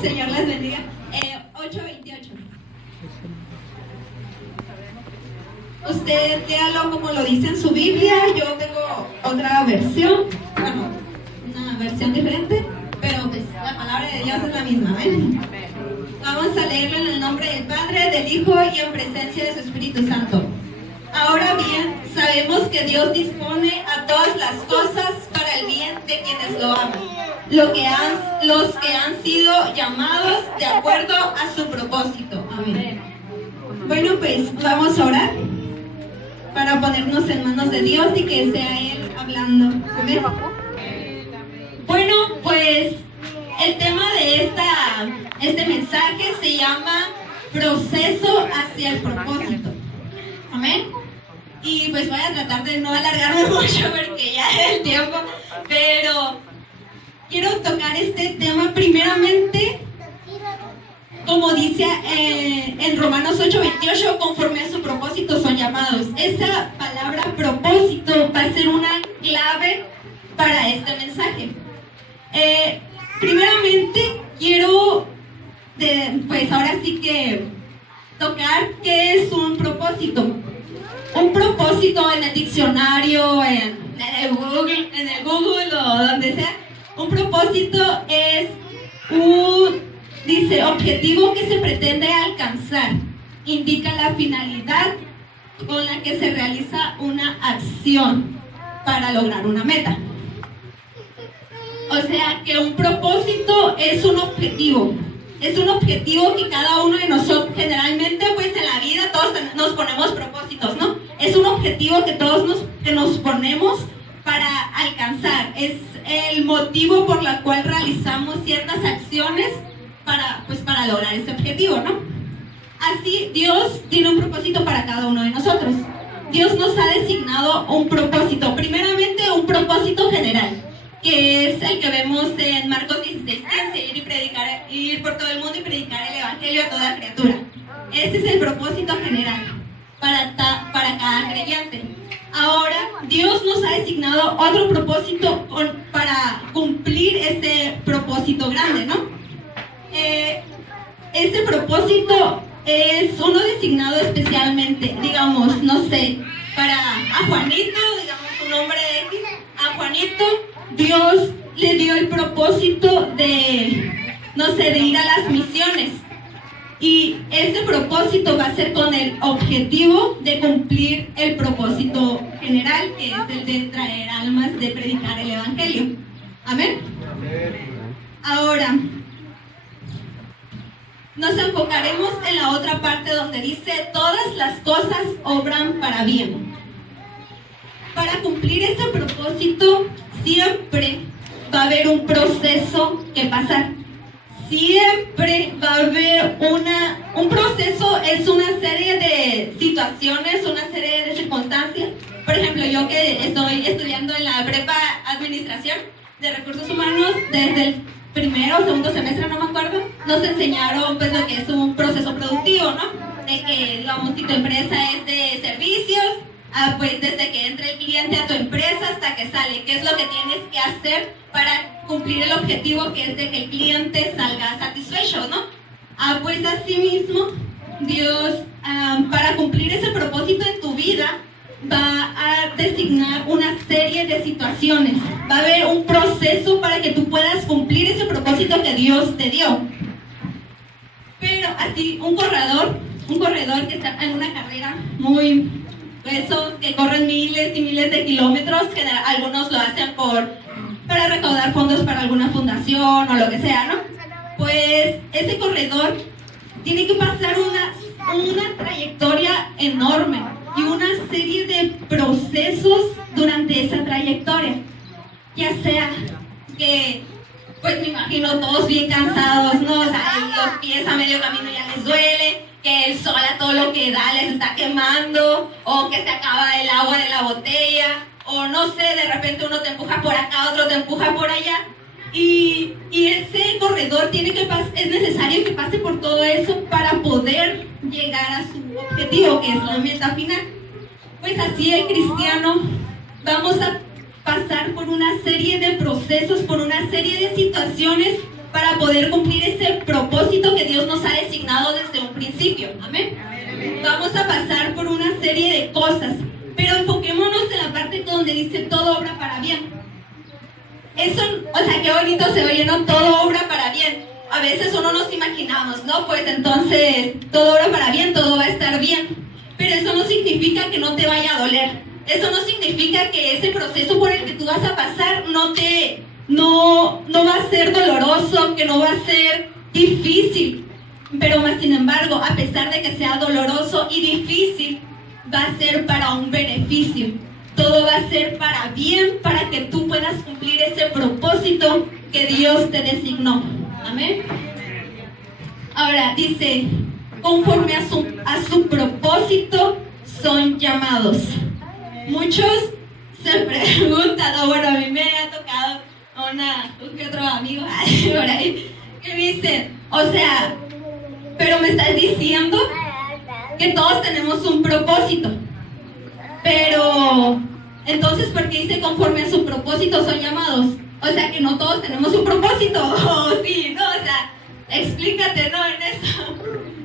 Señor les bendiga. 8:28. Usted léalo como lo dice en su Biblia. Yo tengo otra versión, bueno, una versión diferente, pero pues la palabra de Dios es la misma. ¿Ven? Vamos a leerlo en el nombre del Padre, del Hijo y en presencia de su Espíritu Santo. Ahora bien, sabemos que Dios dispone a todas las cosas para el bien de quienes lo aman, los que han sido llamados de acuerdo a su propósito. Amén. Bueno, pues vamos a orar para ponernos en manos de Dios y que sea Él hablando. Amén. Bueno, pues el tema de este mensaje se llama proceso hacia el propósito. Amén. Y pues voy a tratar de no alargarme mucho porque ya es el tiempo, pero quiero tocar este tema primeramente, como dice en Romanos 8:28, conforme a su propósito son llamados. Esa palabra propósito va a ser una clave para este mensaje. Primeramente quiero, pues ahora sí que tocar qué es un propósito. Un propósito en el diccionario, en el Google o donde sea. Un propósito es dice, objetivo que se pretende alcanzar. Indica la finalidad con la que se realiza una acción para lograr una meta. O sea que un propósito es un objetivo. Es un objetivo que cada uno de nosotros, generalmente pues en la vida todos nos ponemos propósitos, ¿no? Es un objetivo que todos nos ponemos para alcanzar. Es el motivo por el cual realizamos ciertas acciones para lograr ese objetivo, ¿no? Así, Dios tiene un propósito para cada uno de nosotros. Dios nos ha designado un propósito. Primeramente, un propósito general, que es el que vemos en Marcos 16:15, ir por todo el mundo y predicar el evangelio a toda criatura. Ese es el propósito general para cada creyente. Ahora, Dios nos ha designado otro propósito para cumplir este propósito grande, ¿no? Este propósito es uno designado especialmente, digamos, no sé, a Juanito, digamos su nombre X, a Juanito, Dios le dio el propósito de ir a las misiones. Y este propósito va a ser con el objetivo de cumplir el propósito general, que es el de traer almas, de predicar el evangelio. Amén. Ahora, nos enfocaremos en la otra parte donde dice, todas las cosas obran para bien. Para cumplir este propósito, siempre va a haber un proceso que pasar. Siempre va a haber un proceso, es una serie de situaciones, una serie de circunstancias. Por ejemplo, yo que estoy estudiando en la prepa administración de recursos humanos, desde el primero o segundo semestre, no me acuerdo, nos enseñaron pues lo que es un proceso productivo, ¿no? De que, digamos, si tu empresa es de servicios, pues desde que entra el cliente a tu empresa hasta que sale, ¿qué es lo que tienes que hacer para cumplir el objetivo que es de que el cliente salga satisfecho, ¿no? Pues así mismo, Dios, para cumplir ese propósito en tu vida, va a designar una serie de situaciones. Va a haber un proceso para que tú puedas cumplir ese propósito que Dios te dio. Pero así, un corredor que está en una carrera esos que corren miles y miles de kilómetros, que algunos lo hacen para recaudar fondos para alguna fundación o lo que sea, ¿no? Pues ese corredor tiene que pasar una trayectoria enorme y una serie de procesos durante esa trayectoria. Ya sea que, pues me imagino todos bien cansados, ¿no? O sea, los pies a medio camino ya les duele, que el sol a todo lo que da les está quemando, o que se acaba el agua de la botella, o no sé, de repente uno te empuja por acá, otro te empuja por allá, y ese corredor es necesario que pase por todo eso para poder llegar a su objetivo, que es la meta final. Pues así el cristiano, vamos a pasar por una serie de procesos, por una serie de situaciones para poder cumplir ese propósito que Dios nos ha designado desde un principio. Amén. Vamos a pasar por una serie de cosas, pero enfoquémonos en la parte donde dice todo obra para bien. Eso, o sea, qué bonito se oye, ¿no? Todo obra para bien. A veces uno nos imaginamos, ¿no? Pues entonces, todo obra para bien, todo va a estar bien. Pero eso no significa que no te vaya a doler. Eso no significa que ese proceso por el que tú vas a pasar no va a ser doloroso, que no va a ser difícil. Pero más sin embargo, a pesar de que sea doloroso y difícil, va a ser para un beneficio. Todo va a ser para bien, para que tú puedas cumplir ese propósito que Dios te designó. Amén. Ahora dice, conforme a su propósito son llamados. Muchos se preguntan, o bueno, a mí me ha tocado un que otro amigo por ahí, que me dicen, o sea, pero me estás diciendo que todos tenemos un propósito. Pero, entonces, ¿por qué dice conforme a su propósito son llamados? O sea, que no todos tenemos un propósito. Oh, sí, no, o sea, explícate, ¿no? En eso.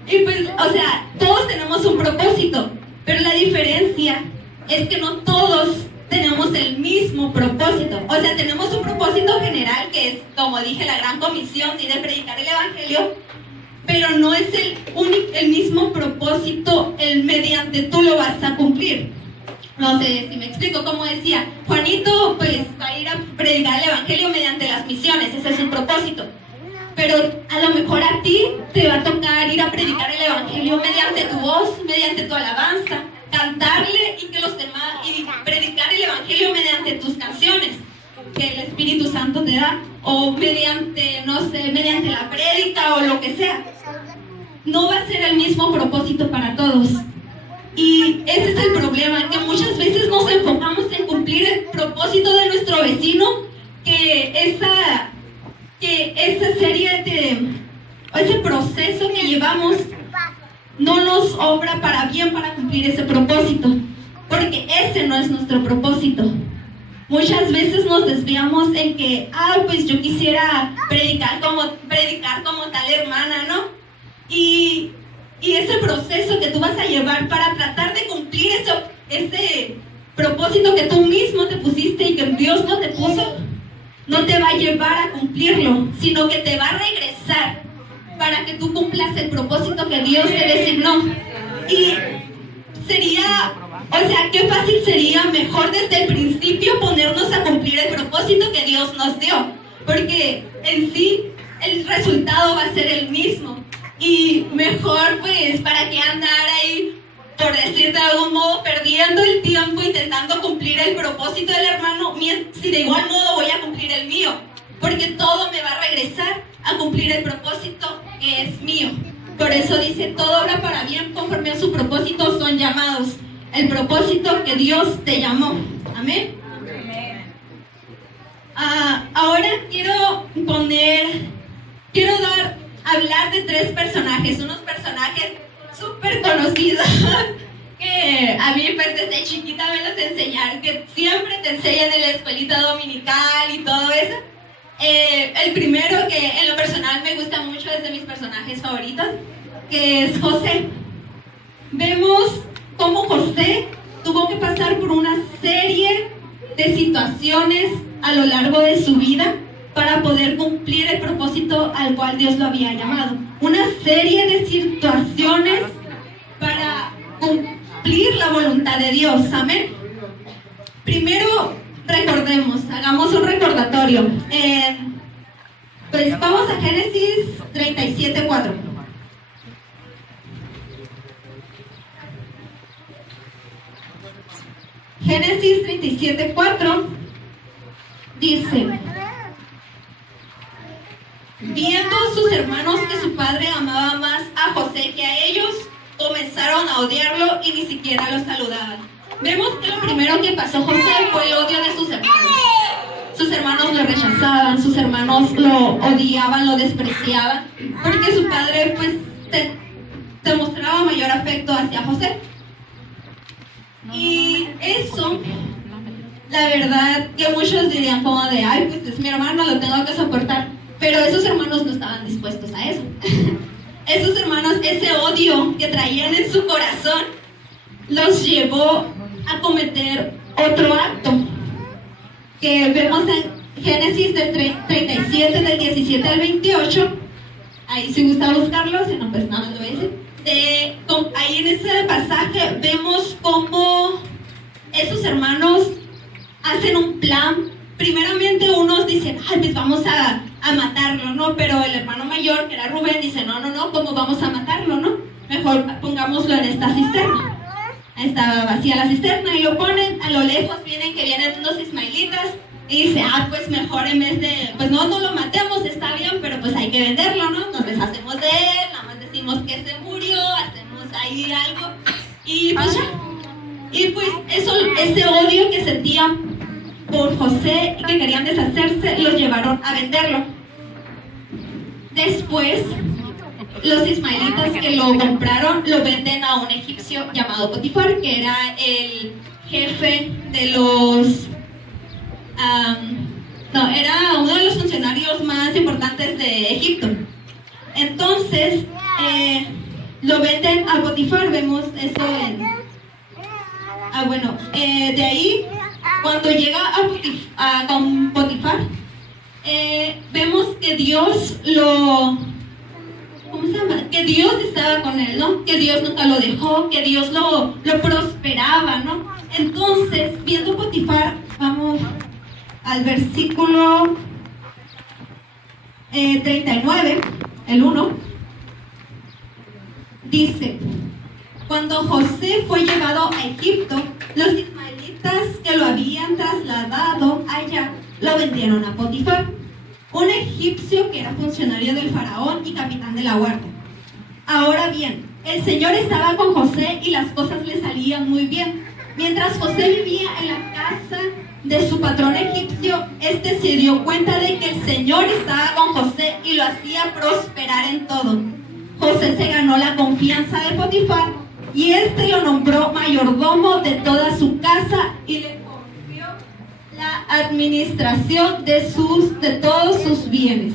Y pues, o sea, todos tenemos un propósito, pero la diferencia es que no todos tenemos el mismo propósito. O sea, tenemos un propósito general que es, como dije, la gran comisión y de predicar el evangelio, pero no es el mismo propósito el mediante tú lo vas a cumplir. No sé si me explico. Como decía, Juanito pues va a ir a predicar el evangelio mediante las misiones, ese es su propósito. Pero a lo mejor a ti te va a tocar ir a predicar el evangelio mediante tu voz, mediante tu alabanza, cantarle y que los demás, y predicar el evangelio mediante tus canciones que el Espíritu Santo te da, o mediante, no sé, mediante la prédica o lo que sea. No va a ser el mismo propósito para todos. Y ese es el problema, que muchas veces nos enfocamos en cumplir el propósito de nuestro vecino, que esa serie de, ese proceso que llevamos no nos obra para bien para cumplir ese propósito, porque ese no es nuestro propósito. Muchas veces nos desviamos en que, pues yo quisiera predicar como tal hermana, ¿no? Y ese proceso que tú vas a llevar para tratar de cumplir ese propósito que tú mismo te pusiste y que Dios no te puso, no te va a llevar a cumplirlo, sino que te va a regresar para que tú cumplas el propósito que Dios te designó. Y sería, o sea, qué fácil sería mejor desde el principio ponernos a cumplir el propósito que Dios nos dio, porque en sí el resultado va a ser el mismo. Y mejor pues, ¿para qué andar ahí, por decir de algún modo, perdiendo el tiempo intentando cumplir el propósito del hermano, si de igual modo voy a cumplir el mío? Porque todo me va a regresar a cumplir el propósito que es mío. Por eso dice, todo obra para bien conforme a su propósito son llamados. El propósito que Dios te llamó. Amén. Ahora quiero hablar de tres personajes, unos personajes súper conocidos que a mí pues desde chiquita me los enseñaron, que siempre te enseñan en la escuelita dominical y todo eso. El primero, que en lo personal me gusta mucho, es de mis personajes favoritos, que es José. Vemos cómo José tuvo que pasar por una serie de situaciones a lo largo de su vida para poder cumplir el propósito al cual Dios lo había llamado. Una serie de situaciones para cumplir la voluntad de Dios. Amén. Primero, recordemos, hagamos un recordatorio. Pues vamos a Génesis 37:4. Génesis 37:4 dice: viendo sus hermanos que su padre amaba más a José que a ellos, comenzaron a odiarlo y ni siquiera lo saludaban. Vemos que lo primero que pasó José fue el odio de sus hermanos. Sus hermanos lo rechazaban, sus hermanos lo odiaban, lo despreciaban, porque su padre pues demostraba mayor afecto hacia José. Y eso, la verdad, que muchos dirían como de, pues es mi hermano, lo tengo que soportar. Pero esos hermanos no estaban dispuestos a eso. Esos hermanos, ese odio que traían en su corazón, los llevó a cometer otro acto que vemos en Génesis del 37, del 17 al 28. Ahí si gusta buscarlo, si no pues nada más lo voy a decir. Ahí en ese pasaje vemos cómo esos hermanos hacen un plan. Primeramente unos dicen, ay, pues vamos a matarlo, ¿no? Pero el hermano mayor, que era Rubén, dice, no, ¿cómo vamos a matarlo, no? Mejor pongámoslo en esta cisterna. Estaba vacía la cisterna y lo ponen, a lo lejos vienen unos ismaelitas y dice, pues mejor en vez de, pues no lo matemos, está bien, pero pues hay que venderlo, ¿no? Nos deshacemos de él, nada más decimos que se murió, hacemos ahí algo y pues ya. Y pues ese odio que sentían por José y que querían deshacerse, los llevaron a venderlo. Después, los ismaelitas que lo compraron lo venden a un egipcio llamado Potifar, que era el jefe de los... era uno de los funcionarios más importantes de Egipto. Entonces, lo venden a Potifar, vemos eso en... de ahí, cuando llega con Potifar, vemos que Dios que Dios estaba con él, ¿no? Que Dios nunca lo dejó, que Dios lo prosperaba, ¿no? Entonces, viendo Potifar, vamos al versículo 39, el 1, dice: cuando José fue llevado a Egipto, los ismaelitas que lo habían trasladado allá lo vendieron a Potifar, un egipcio que era funcionario del faraón y capitán de la guardia. Ahora bien, el Señor estaba con José y las cosas le salían muy bien. Mientras José vivía en la casa de su patrón egipcio, este se dio cuenta de que el Señor estaba con José y lo hacía prosperar en todo. José se ganó la confianza de Potifar y este lo nombró mayordomo de toda su casa y le confió la administración de todos sus bienes.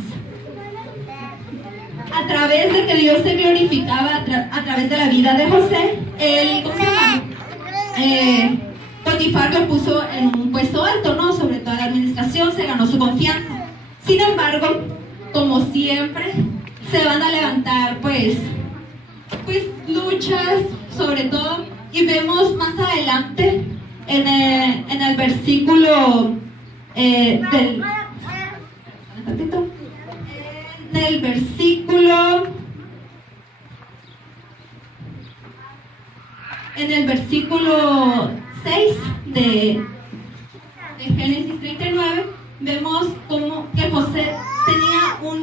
A través de que Dios se glorificaba a través de la vida de José, Potifar lo puso en un puesto alto, ¿no? Sobre toda la administración, se ganó su confianza. Sin embargo, como siempre, se van a levantar pues luchas, sobre todo, y vemos más adelante en el versículo en el versículo 6 de Génesis 39, vemos como que José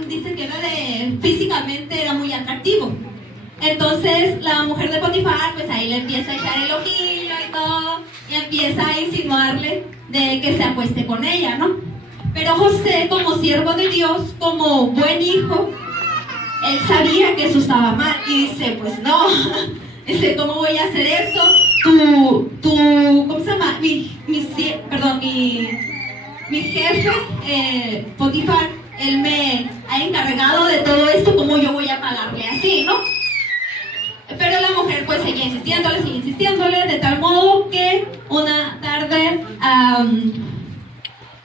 dice que físicamente era muy atractivo. Entonces la mujer de Potifar, pues ahí le empieza a echar el ojillo y todo, y empieza a insinuarle de que se acueste con ella, ¿no? Pero José, como siervo de Dios, como buen hijo, él sabía que eso estaba mal, y dice, pues no, ¿cómo voy a hacer eso? ¿Cómo se llama? Mi jefe, Potifar, él me ha encargado de todo esto, ¿cómo yo voy a pagarle así, no? Pero la mujer pues sigue insistiéndole, de tal modo que una tarde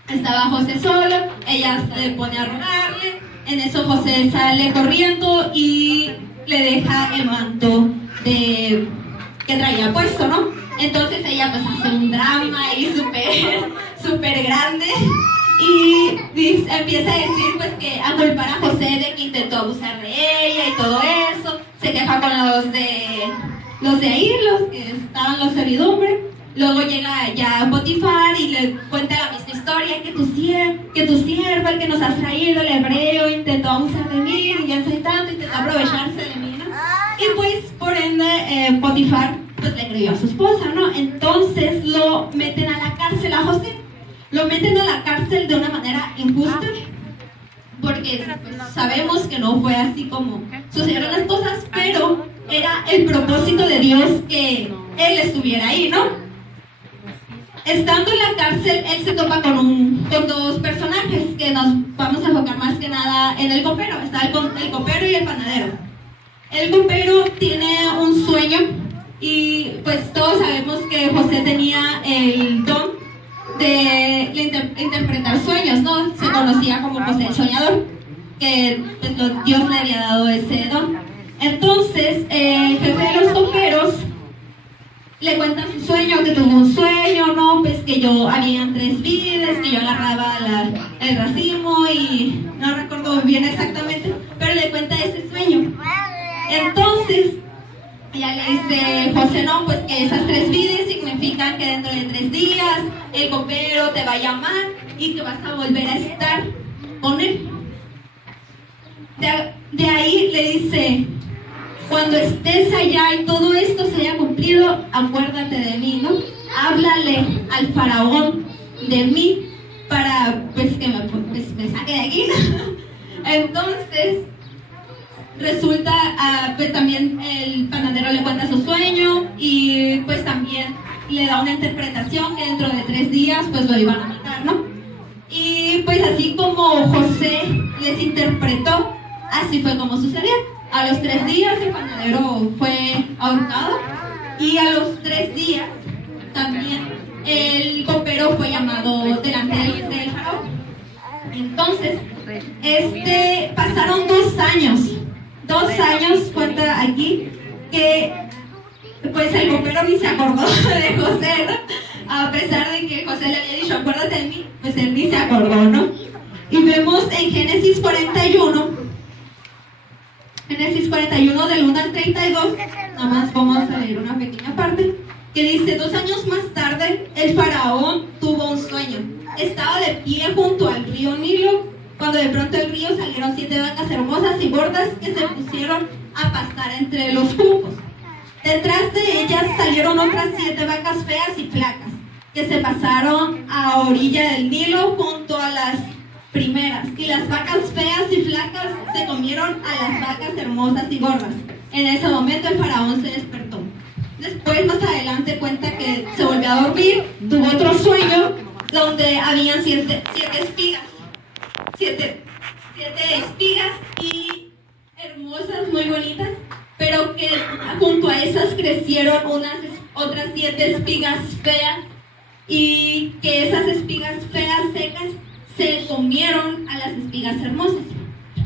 estaba José solo, ella se pone a rogarle, en eso José sale corriendo y le deja el manto que traía puesto, ¿no? Entonces ella pues hace un drama ahí súper grande y empieza a decir pues que a culpar a José de que intentó abusar de ella y todo eso. Se queja con los de ahí, los que estaban los servidumbre. Luego llega ya Potifar y le cuenta la misma historia, que tu siervo, el que nos has traído, el hebreo, intentó abusar de mí, y ya sé tanto, intentó aprovecharse de mí, ¿no? Y pues, por ende, Potifar pues le creyó a su esposa, ¿no? Entonces lo meten a la cárcel a José. Lo meten a la cárcel de una manera injusta, porque pues, sabemos que no fue así como sucedieron las cosas, pero era el propósito de Dios que él estuviera ahí, ¿no? Estando en la cárcel, él se topa con dos personajes que nos vamos a enfocar más que nada estaba en el copero, estaba el copero y el panadero. El copero tiene un sueño y pues todos sabemos que José tenía el don de interpretar sueños, ¿no? Se conocía como José el soñador, que pues, Dios le había dado ese don. Entonces, el jefe de los coperos le cuenta su sueño, que tuvo un sueño, ¿no? Pues que habían 3 vides, que yo agarraba el racimo y no recuerdo bien exactamente, pero le cuenta ese sueño. Entonces, ya le dice José, no, pues que esas 3 vides significan que dentro de 3 días el copero te va a llamar y que vas a volver a estar con él. De ahí le dice, cuando estés allá y todo esto se haya cumplido, acuérdate de mí, ¿no? Háblale al faraón de mí para pues que me saque de aquí, ¿no? Entonces, resulta, pues también el panadero le cuenta su sueño y pues también le da una interpretación que dentro de 3 días pues lo iban a matar, ¿no? Y pues así como José les interpretó, así fue como sucedió. A los 3 días el panadero fue ahorcado y a los 3 días también el copero fue llamado delante del faraón. Entonces, pasaron 2 años. 2 años, cuenta aquí, que pues el copero ni se acordó de José, ¿no? A pesar de que José le había dicho, acuérdate de mí, pues él ni se acordó, ¿no? Y vemos en Génesis 41 del 1 al 32, nada más vamos a leer una pequeña parte, que dice, 2 años más tarde, el faraón tuvo un sueño. Estaba de pie junto al río Nilo, cuando de pronto del río salieron 7 vacas hermosas y gordas que se pusieron a pastar entre los juncos. Detrás de ellas salieron otras 7 vacas feas y flacas, que se pasaron a orilla del Nilo junto a las primeras, y las vacas feas y flacas se comieron a las vacas hermosas y gordas. En ese momento el faraón se despertó. Después, más adelante, cuenta que se volvió a dormir, tuvo otro sueño donde habían 7 espigas. 7 espigas y hermosas, muy bonitas, pero que junto a esas crecieron otras 7 espigas feas, y que esas espigas feas secas se comieron a las espigas hermosas.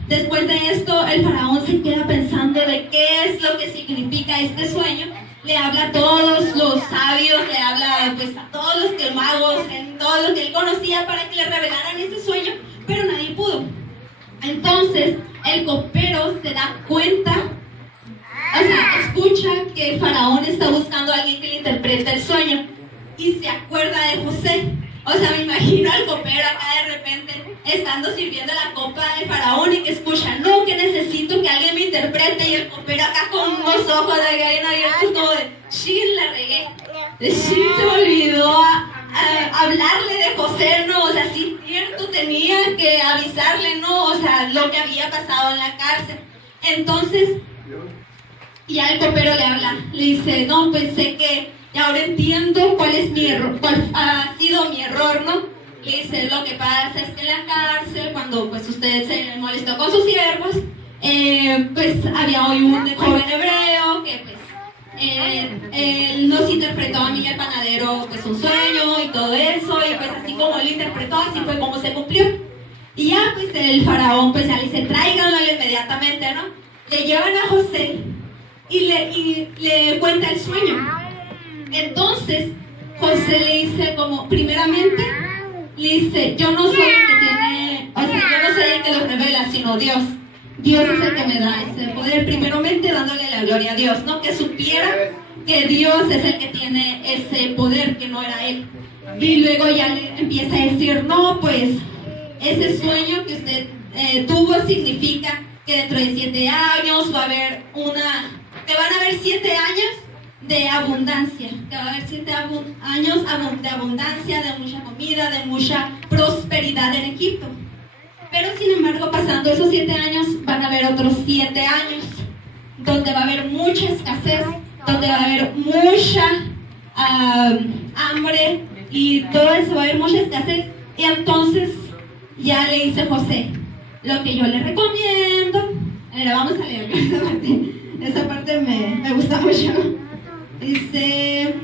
Después de esto, el faraón se queda pensando de qué es lo que significa este sueño. Le habla a todos los sabios, le habla pues a todos los magos, en todo lo que él conocía para que le revelaran este sueño, pero nadie pudo. Entonces, el copero se da cuenta, escucha que el faraón está buscando a alguien que le interprete el sueño y se acuerda de José. Me imagino al copero acá de repente estando sirviendo la copa del faraón y que escucha, no, que necesito que alguien me interprete, y el copero acá con unos ojos de bien abiertos como de, la regué. Se me olvidó hablarle de José, ¿no? Sí, cierto, tenía que avisarle, ¿no? Lo que había pasado en la cárcel. Entonces, ya el copero le habla, le dice, no, pues sé que y ahora entiendo cuál ha sido mi error, ¿no? Le dice, lo que pasa es que en la cárcel, cuando pues usted se molestó con sus siervos, pues había hoy un joven hebreo que pues él nos interpretó a mí y al panadero pues un sueño y todo eso, y pues así como él interpretó, así fue como se cumplió. Y ya pues el faraón pues ya le dice, tráiganlo inmediatamente, ¿no? Le llevan a José y le cuenta el sueño. Entonces, José le dice primeramente, le dice, yo no soy el que tiene, yo no soy el que los revela, sino Dios. Dios es el que me da ese poder, primeramente dándole la gloria a Dios, ¿no? Que supiera que Dios es el que tiene ese poder, que no era él. Y luego ya le empieza a decir, no, pues, ese sueño que usted tuvo significa que dentro de 7 años van a haber 7 años de abundancia, que va a haber 7 años de abundancia, de mucha comida, de mucha prosperidad en Egipto. Pero sin embargo, pasando esos 7 años, van a haber otros 7 años donde va a haber mucha escasez, donde va a haber mucha hambre y todo eso, va a haber mucha escasez. Y entonces ya le dice José, Lo que yo le recomiendo, vamos a leer esa parte me gusta mucho. Dice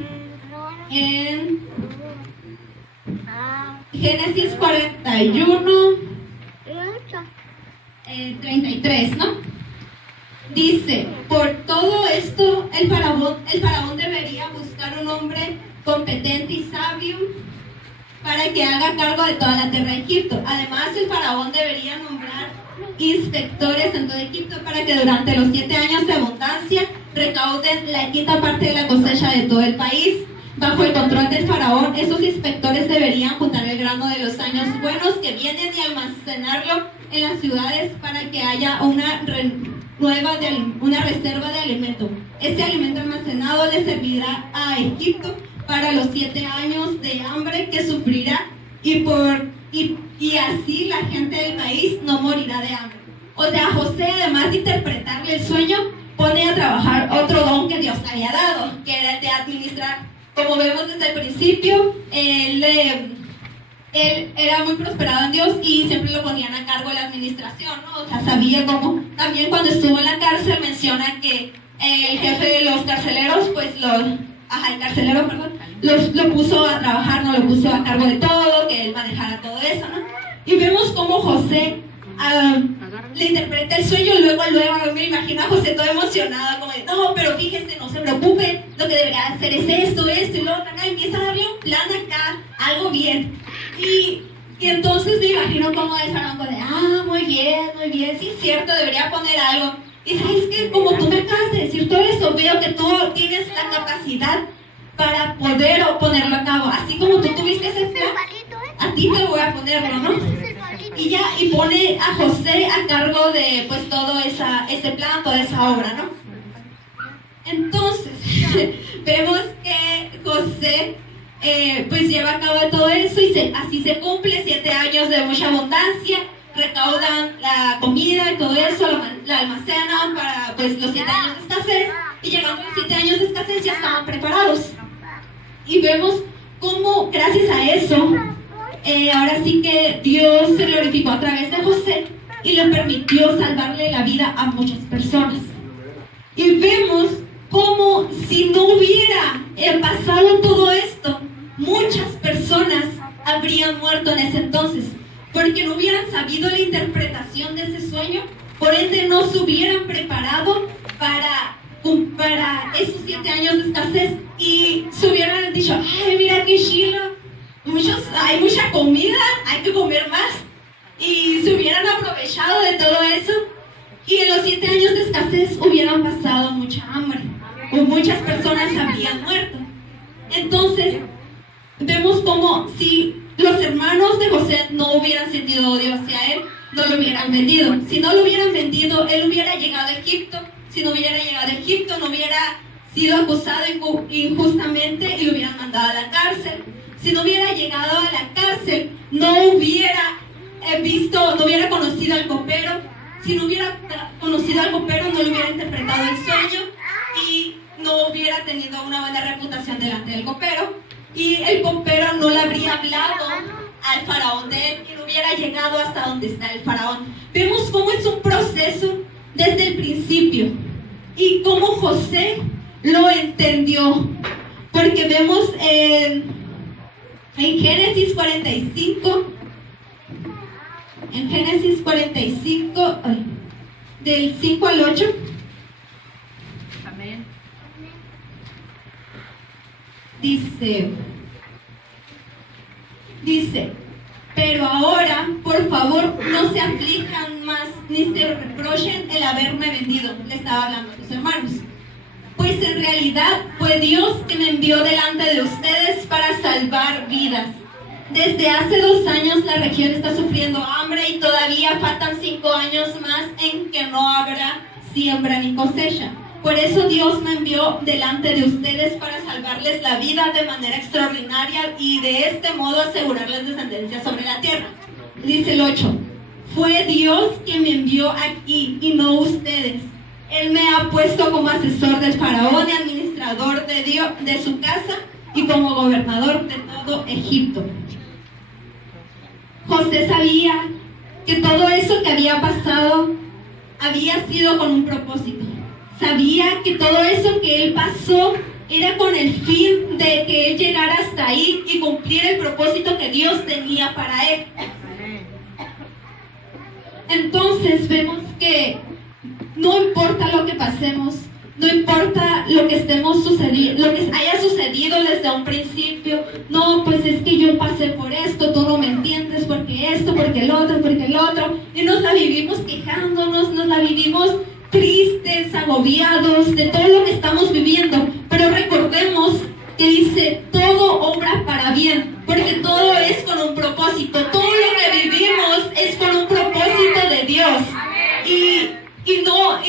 en Génesis 41, 33, ¿no? Dice, por todo esto el faraón debería buscar un hombre competente y sabio para que haga cargo de toda la tierra de Egipto. Además, el faraón debería nombrar inspectores en todo Egipto para que durante los 7 años de abundancia recauden la quinta parte de la cosecha de todo el país. Bajo el control del faraón, esos inspectores deberían juntar el grano de los años buenos que vienen y almacenarlo en las ciudades para que haya una reserva de alimento. Ese alimento almacenado le servirá a Egipto para los 7 años de hambre que sufrirá y así la gente del país no morirá de hambre. O sea, José, además de interpretarle el sueño, pone a trabajar otro don que Dios le había dado, que era el de administrar. Como vemos desde el principio, él era muy prosperado en Dios y siempre lo ponían a cargo de la administración, ¿no? O sea, sabía cómo. También cuando estuvo en la cárcel menciona que el jefe de los carceleros, pues el carcelero, perdón, lo puso a trabajar, no lo puso a cargo de todo, que él manejara todo eso, ¿no? Y vemos cómo José le interpreta el sueño, luego me imagino a José todo emocionado, como de, no, pero fíjese, no se preocupe, lo que debería hacer es esto y lo otro, acá empieza a darle un plan acá, algo bien. Y entonces me imagino como de como de, muy bien, sí es cierto, debería poner algo. Y sabes que como tú me acabas de decir todo eso, veo que tú tienes la capacidad para poder ponerlo a cabo. Así como tú tuviste ese plan, a ti te voy a ponerlo, ¿no? Y pone a José a cargo de pues todo ese plan, toda esa obra, ¿no? Entonces, vemos que José pues lleva a cabo todo eso y así se cumple 7 años de mucha abundancia, recaudan la comida y todo eso, la almacenan para pues los 7 años de escasez, y llegando a los 7 años de escasez ya estaban preparados. Y vemos cómo gracias a eso, ahora sí que Dios se glorificó a través de José y le permitió salvarle la vida a muchas personas. Y vemos cómo si no hubiera pasado todo esto, muchas personas habrían muerto en ese entonces, porque no hubieran sabido la interpretación de ese sueño, por ende no se hubieran preparado para esos 7 años de escasez y se hubieran dicho, ay, mira qué chilo, hay mucha comida, hay que comer más, y se hubieran aprovechado de todo eso, y en los 7 años de escasez hubieran pasado mucha hambre, o muchas personas habrían muerto. Entonces, vemos como si los hermanos de José no hubieran sentido odio hacia él, no lo hubieran vendido. Si no lo hubieran vendido, él hubiera llegado a Egipto. Si no hubiera llegado a Egipto, no hubiera sido acusado injustamente y lo hubieran mandado a la cárcel. Si no hubiera llegado a la cárcel, no hubiera no hubiera conocido al copero. Si no hubiera conocido al copero, no le hubiera interpretado el sueño y no hubiera tenido una buena reputación delante del copero. Y el copero no le habría hablado al faraón de él y no hubiera llegado hasta donde está el faraón. Vemos cómo es un proceso desde el principio y cómo José lo entendió, porque vemos en Génesis 45, del 5 al 8. Amén. Dice, pero ahora, por favor, no se aflijan más, ni se reprochen el haberme vendido. Le estaba hablando a sus hermanos. Pues en realidad fue Dios que me envió delante de ustedes para salvar vidas. Desde hace 2 años la región está sufriendo hambre y todavía faltan 5 años más en que no habrá siembra ni cosecha. Por eso Dios me envió delante de ustedes para salvarles la vida de manera extraordinaria y de este modo asegurarles descendencia sobre la tierra. Dice el 8, fue Dios quien me envió aquí y no ustedes. Él me ha puesto como asesor del faraón y administrador de su casa y como gobernador de todo Egipto. José sabía que todo eso que había pasado había sido con un propósito. Sabía que todo eso que él pasó era con el fin de que él llegara hasta ahí y cumplir el propósito que Dios tenía para él. Entonces vemos que no importa lo que pasemos, no importa lo que estemos sucediendo, lo que haya sucedido desde un principio. No, pues es que yo pasé por esto, tú no me entiendes, porque esto, porque el otro, y nos la vivimos quejándonos, nos la vivimos tristes, agobiados de todo lo que estamos viviendo. Pero recordemos que dice, todo obra para bien, porque todo es con un propósito. Todo lo que vivimos es con un propósito de Dios. Y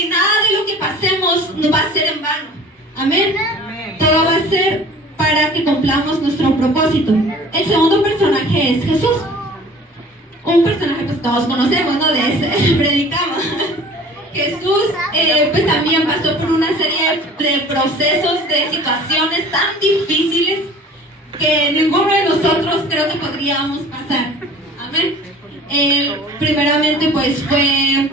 nada de lo que pasemos no va a ser en vano. Amén. Todo va a ser para que cumplamos nuestro propósito. El segundo personaje es Jesús. Un personaje pues todos conocemos, ¿no? De ese predicamos. Jesús pues también pasó por una serie de procesos, de situaciones tan difíciles que ninguno de nosotros creo que podríamos pasar. Amén. Primeramente pues fue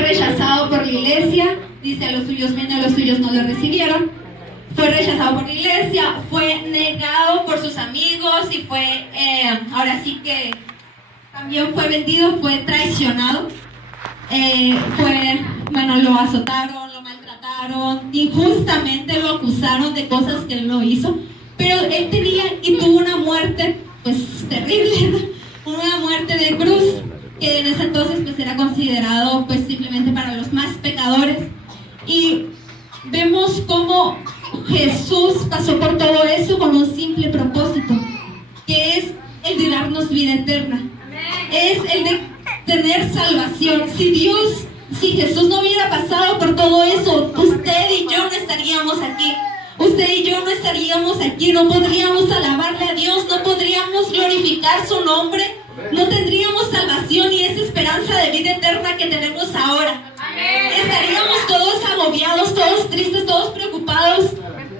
rechazado por la iglesia. Dice, a los suyos vino, a los suyos no lo recibieron. Fue rechazado por la iglesia, fue negado por sus amigos y fue, también fue vendido, fue traicionado. Lo azotaron, lo maltrataron, injustamente lo acusaron de cosas que él no hizo, pero él tenía y tuvo una muerte pues terrible, una muerte de cruz, que en ese entonces pues era considerado pues simplemente para los más pecadores. Y vemos cómo Jesús pasó por todo eso con un simple propósito, que es el de darnos vida eterna, es el de tener salvación. Si Jesús no hubiera pasado por todo eso, usted y yo no estaríamos aquí. Usted y yo no estaríamos aquí, no podríamos alabarle a Dios, no podríamos glorificar su nombre, no tendríamos salvación y esa esperanza de vida eterna que tenemos ahora. Estaríamos todos agobiados, todos tristes, todos preocupados,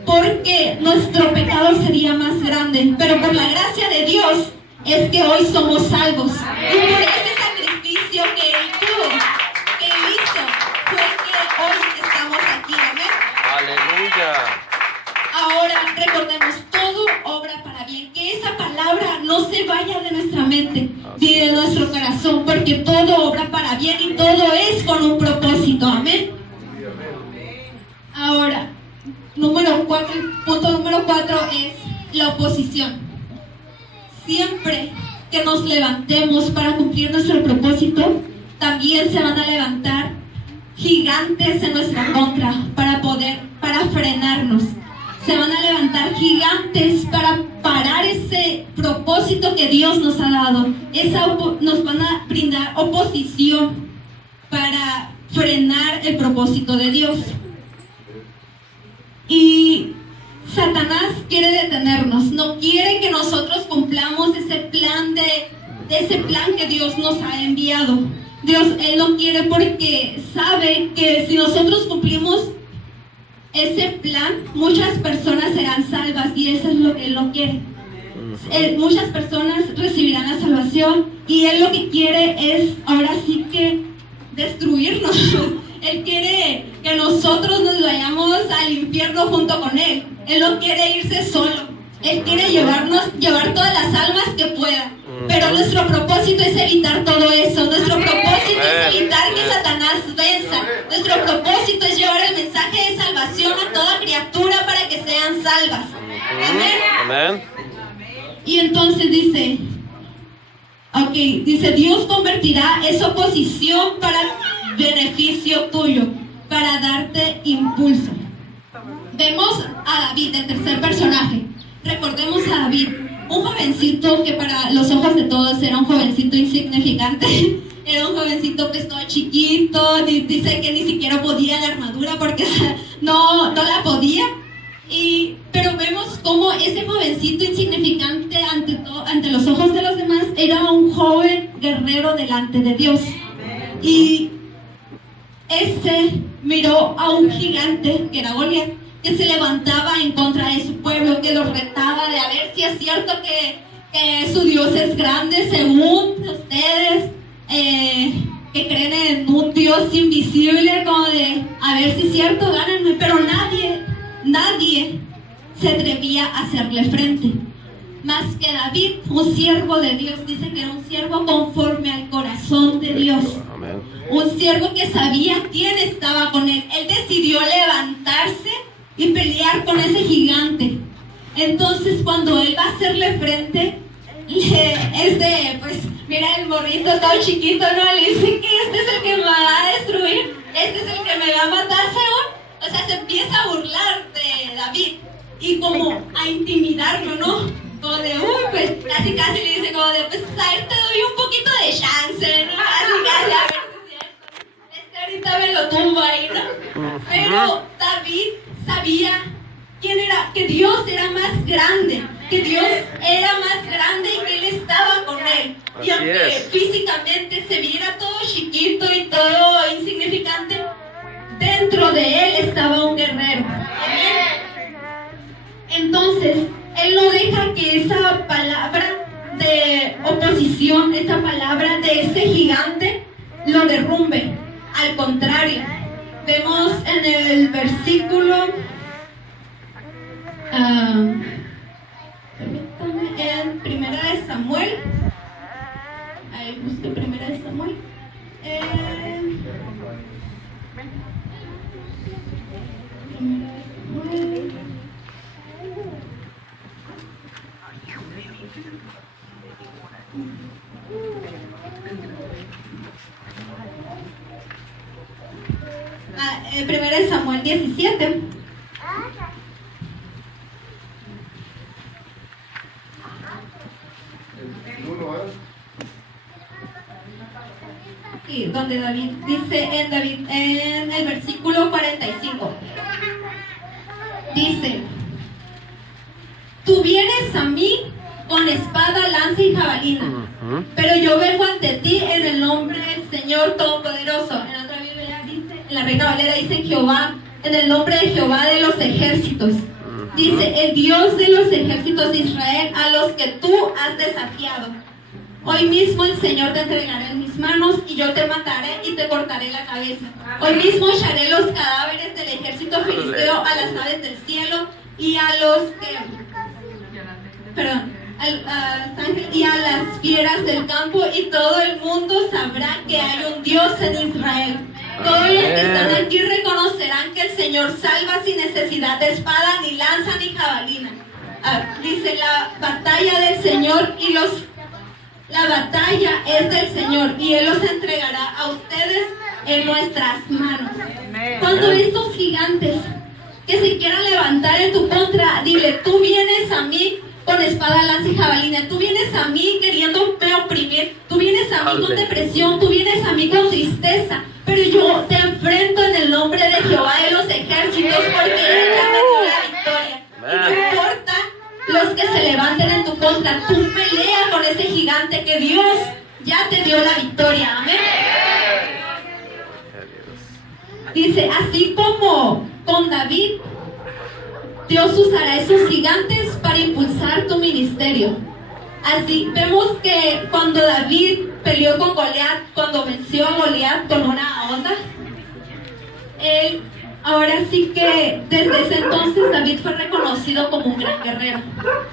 porque nuestro pecado sería más grande. Pero por la gracia de Dios es que hoy somos salvos. Y por ese sacrificio que Él tuvo, que Él hizo, fue que hoy estamos aquí. Amén. Aleluya. Ahora recordemos, todo obra para bien. Que esa palabra no se vaya de nuestra mente ni de nuestro corazón, porque todo obra para bien y todo es con un propósito. Amén. Ahora, punto número 4 es la oposición. Siempre que nos levantemos para cumplir nuestro propósito, también se van a levantar gigantes en nuestra contra para frenarnos. Se van a levantar gigantes para parar ese propósito que Dios nos ha dado. Nos van a brindar oposición para frenar el propósito de Dios. Y Satanás quiere detenernos, no quiere que nosotros cumplamos ese plan que Dios nos ha enviado. Él no quiere porque sabe que si nosotros cumplimos ese plan, muchas personas serán salvas y eso es lo que Él no quiere. Muchas personas recibirán la salvación y Él lo que quiere es ahora sí que destruirnos. Él quiere que nosotros nos vayamos al infierno junto con Él. Él no quiere irse solo. Él quiere llevar todas las almas que pueda. Pero nuestro propósito es evitar todo eso. Nuestro propósito es evitar que Satanás venza. Nuestro propósito es llevar el mensaje de salvación a toda criatura para que sean salvas. Amén. Y entonces dice, Dios convertirá esa oposición para beneficio tuyo, para darte impulso. Vemos a David, el tercer personaje. Recordemos a David, un jovencito que para los ojos de todos era un jovencito insignificante. Era un jovencito pues todo chiquito, dice que ni siquiera podía la armadura porque no la podía. Pero vemos cómo ese jovencito insignificante ante los ojos de los demás era un joven guerrero delante de Dios. Y miró a un gigante que era Goliat, que se levantaba en contra de su pueblo, que lo retaba de a ver si es cierto que su Dios es grande según ustedes. que creen en un Dios invisible, como de, a ver si es cierto, gánenme, pero nadie se atrevía a hacerle frente. Más que David, un siervo de Dios, dice que era un siervo conforme al corazón de Dios. Amén. Un siervo que sabía quién estaba con él. Él decidió levantarse y pelear con ese gigante. Entonces, cuando él va a hacerle frente, pues, mira el morrito todo chiquito, ¿no? Le dice que este es el que me va a destruir, este es el que me va a matar, según. O sea, se empieza a burlar de David y como a intimidarlo, ¿no? Como de, pues casi le dice como de, pues a él te doy un poquito de chance, ¿no? Casi, a ver si es cierto. Ahorita me lo tumbo ahí, ¿no? Pero David sabía quién era, que Dios era más grande, que Dios era más grande y que Él estaba con él. Y aunque físicamente se viera todo chiquito y todo insignificante, dentro de él estaba un guerrero. Amén. Entonces, él no deja que esa palabra de oposición, esa palabra de ese gigante, lo derrumbe. Al contrario, vemos en el versículo, en Primera de Samuel, ahí busqué Primera de Samuel, Primera de Samuel 17. Sí, donde David dice en el versículo 45. Dice: tú vienes a mí con espada, lanza y jabalina, pero yo vengo ante ti en el nombre del Señor Todopoderoso. En otra Biblia dice, en la Reina Valera dice Jehová, en el nombre de Jehová de los ejércitos. Dice, el Dios de los ejércitos de Israel, a los que tú has desafiado. Hoy mismo el Señor te entregará en mis manos y yo te mataré y te cortaré la cabeza. Hoy mismo echaré los cadáveres del ejército filisteo a las aves del cielo y a los que... y a las fieras del campo, y todo el mundo sabrá que hay un Dios en Israel. Todos los que están aquí reconocerán que el Señor salva sin necesidad de espada, ni lanza, ni jabalina. Dice, la batalla del Señor la batalla es del Señor y Él los entregará a ustedes en nuestras manos. Cuando estos gigantes que se quieran levantar en tu contra, dile, tú vienes a mí con espada, lanza y jabalina, tú vienes a mí queriéndome oprimir, tú vienes a mí con depresión, tú vienes a mí con tristeza, pero yo te enfrento en el nombre de Jehová de los ejércitos, porque Él ya me dio la victoria. Y no importa los que se levanten en tu contra, tú pelea con ese gigante, que Dios ya te dio la victoria. Amén. Dice, así como con David, Dios usará esos gigantes para impulsar tu ministerio. Así vemos que cuando David peleó con Goliat, cuando venció a Goliat con una onda, él, ahora sí que desde ese entonces David fue reconocido como un gran guerrero.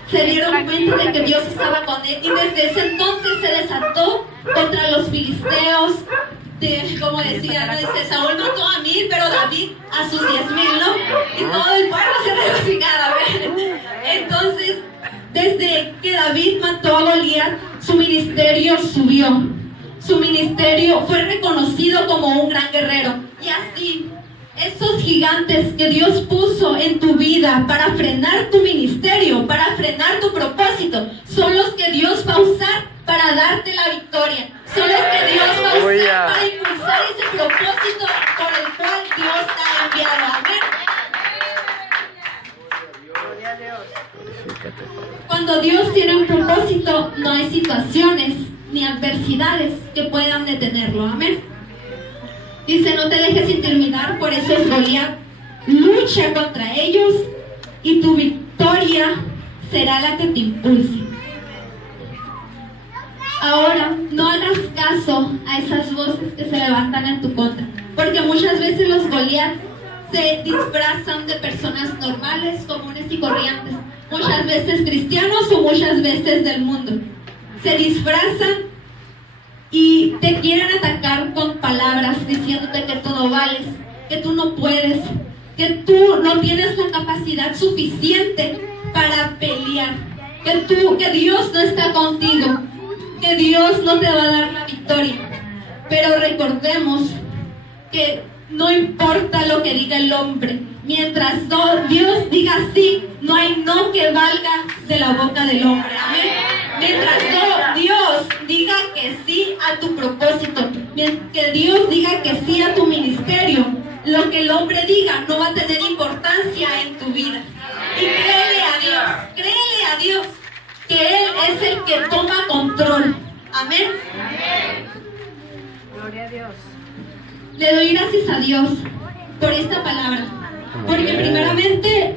Se dieron cuenta de que Dios estaba con él y desde ese entonces se desató contra los filisteos. Como decía, ¿no? Dice, Saúl mató a 1000, pero David a sus 10,000, ¿no? Y todo el pueblo se regocijaba. Entonces, desde que David mató a Goliat, su ministerio subió. Su ministerio fue reconocido como un gran guerrero. Y así, esos gigantes que Dios puso en tu vida para frenar tu ministerio, para frenar tu propósito, son los que Dios va a usar para darte la victoria. Son los que Dios va a usar para impulsar ese propósito por el cual Dios te ha enviado. Amén. Cuando Dios tiene un propósito, no hay situaciones ni adversidades que puedan detenerlo. Amén. Dice, no te dejes intimidar por esos Goliat. Lucha contra ellos y tu victoria será la que te impulse. Ahora, no hagas caso a esas voces que se levantan en tu contra, porque muchas veces los Goliat se disfrazan de personas normales, comunes y corrientes, muchas veces cristianos o muchas veces del mundo. Se disfrazan y te quieren atacar con palabras diciéndote que tú no vales, que tú no puedes, que tú no tienes la capacidad suficiente para pelear, que Dios no está contigo, que Dios no te va a dar la victoria. Pero recordemos que no importa lo que diga el hombre, mientras Dios diga sí, no hay no que valga de la boca del hombre. Amén. Mientras Dios diga que sí a tu propósito, que Dios diga que sí a tu ministerio, lo que el hombre diga no va a tener importancia en tu vida. Y créele a Dios, que Él es el que toma control. Amén. Gloria a Dios. Le doy gracias a Dios por esta palabra, porque primeramente